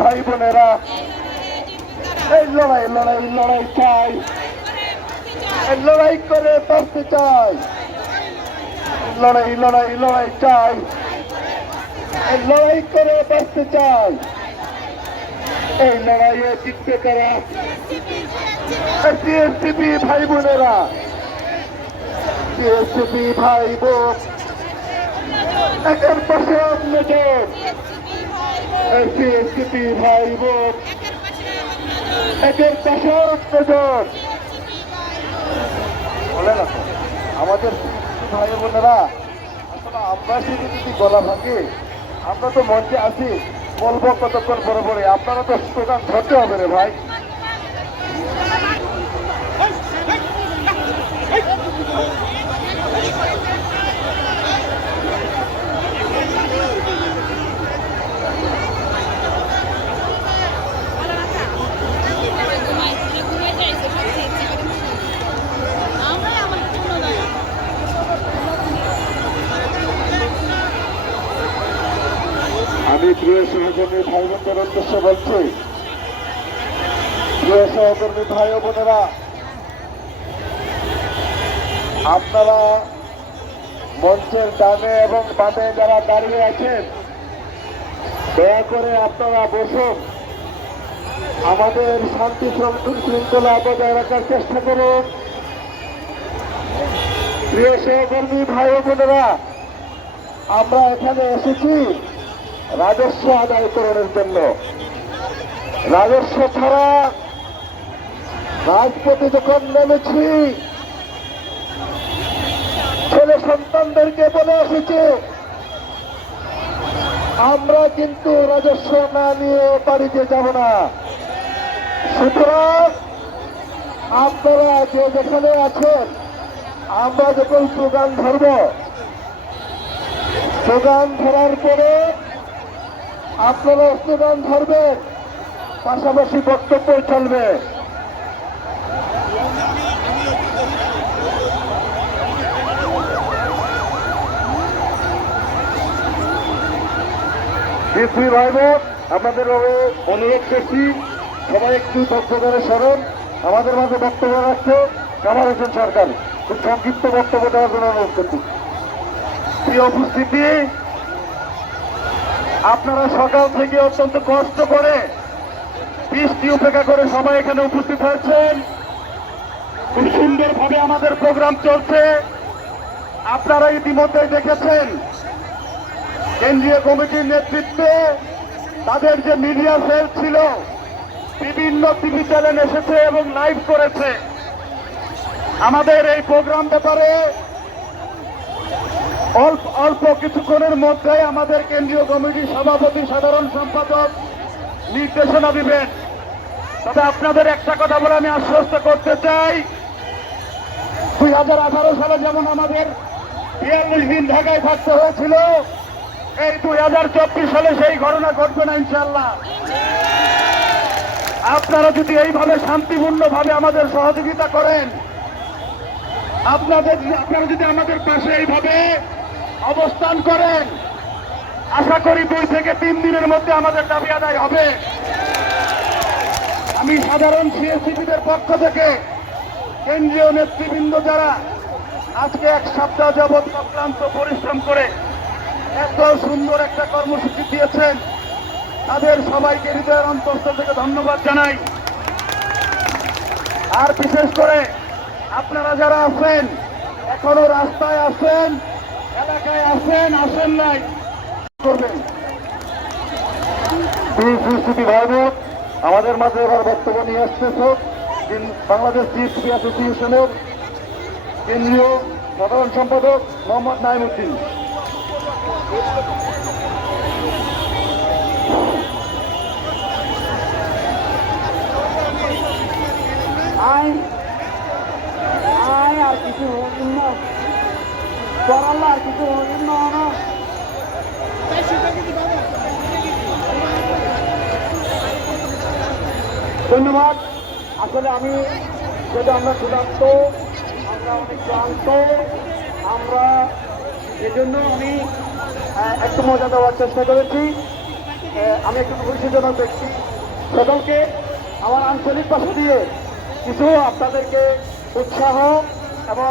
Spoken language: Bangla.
ভাই বোনেরা। এই লড়াই লড়াই লড়াই চাই। লড়াই করে বাঁচতে চাই। লড়াই লড়াই লড়াই চাই। লড়াই করে বাঁচতে চাই। এই লড়াইয়ে জিততে তারা সিএসসিপি ভাই বোনেরা। সিএসসিপি ভাই বোন। একের পাশে নজর। সিএসসিপি ভাই বোন একের পাশে বলে না আমাদের ভাই বোনেরা আসলে আমরা শুধু যদি গলা ভাঙি আমরা তো মঞ্চে আছি বলব কতক্ষণ পরে পরে আপনারা তো স্লোগান ধরতে হবে রে ভাই আমরাই প্রিয় ভাই বলছি, প্রিয় ভাই আপনারা মঞ্চের ডানে এবং বামে যারা দাঁড়িয়ে আছেন, দয়া করে আপনারা বসুন। আমাদের শান্তি শৃঙ্খলা বজায় রাখার চেষ্টা করুন। প্রিয় সহকর্মী ভাই বোনেরা, আমরা এখানে এসেছি রাজস্ব আদায়করণের জন্য। রাজস্ব ছাড়া রাজপথে যখন নেমেছি, ছেলে সন্তানদেরকে বলে এসেছে, আমরা কিন্তু রাজস্ব না নিয়ে বাড়িতে যাব না। সুতরাং আপনারা যে যেখানে আছেন, আমরা যখন স্লোগান ধরব, স্লোগান ধরার পরে আপনারা স্লোগান ধরবেন, পাশাপাশি বক্তব্য চলবে। শ্রী ভাই আপনাদের অনুরোধ করছি, সবাই একটু তথ্যধারে স্মরণ। আমাদের মাঝে বক্তব্য রাখছে কামাল হোসেন সরকার। খুব সংক্ষিপ্ত বক্তব্য দেওয়ার জন্য অনুরোধ করছি। প্রিয় উপস্থিতি আপনারা সকাল থেকে অত্যন্ত কষ্ট করে বৃষ্টি উপেক্ষা করে সবাই এখানে উপস্থিত হয়েছেন। খুব সুন্দরভাবে আমাদের প্রোগ্রাম চলছে। আপনারা ইতিমধ্যে দেখেছেন, কেন্দ্রীয় কমিটির নেতৃত্বে তাদের যে মিডিয়া সেল ছিল, বিভিন্ন টিভি চ্যানেল এসেছে এবং লাইভ করেছে। আমাদের এই প্রোগ্রাম ব্যাপারে অল্প অল্প কিছুক্ষণের মধ্যে আমাদের কেন্দ্রীয় কমিটির সভাপতি, সাধারণ সম্পাদক নির্দেশনা দিবেন। তবে আপনাদের একটা কথা বলে আমি আশ্বস্ত করতে চাই। দুই হাজার আঠারো সালে যেমন আমাদের বিয়াল্লিশ দিন ঢাকায় থাকতে হয়েছিল, এই দুই হাজার চব্বিশ সালে সেই ঘটনা ঘটবে না ইনশাল্লাহ আপনারা যদি এইভাবে শান্তিপূর্ণভাবে আমাদের সহযোগিতা করেন, আপনাদের আপনারা যদি আমাদের পাশে এইভাবে অবস্থান করেন। আশা করি দুই থেকে তিন দিনের মধ্যে আমাদের দাবি আদায় হবে। আমি সাধারণ সিএসসিপিদের পক্ষ থেকে কেন্দ্রীয় নেতৃবৃন্দ যারা আজকে এক সপ্তাহ যাবৎ অক্লান্ত পরিশ্রম করে এত সুন্দর একটা কর্মসূচি দিয়েছেন, তাদের সবাইকে হৃদয়ের অন্তঃস্থল থেকে ধন্যবাদ জানাই। আর বিশেষ করে আপনারা যারা আছেন, এখনও রাস্তায় আছেন আমাদের মাঝে এবার বক্তব্য নিয়ে আসতেছে বাংলাদেশ সিএসপি অ্যাসোসিয়েশনের কেন্দ্রীয় সাধারণ সম্পাদক মোহাম্মদ নাইমুদ্দিন আইন আয় আর কিছু অন্য ধন্যবাদ। আসলে আমি যদি আমরা ক্ষুধার্ত, আমরা অনেক ক্লান্ত, আমরা এজন্য আমি একটু মজা দেওয়ার চেষ্টা করেছি। আমি একটু পরিচয়জনক ব্যক্তি। সকলকে আমার আঞ্চলিক ভাষা দিয়ে কিছু আপনাদেরকে উৎসাহ এবং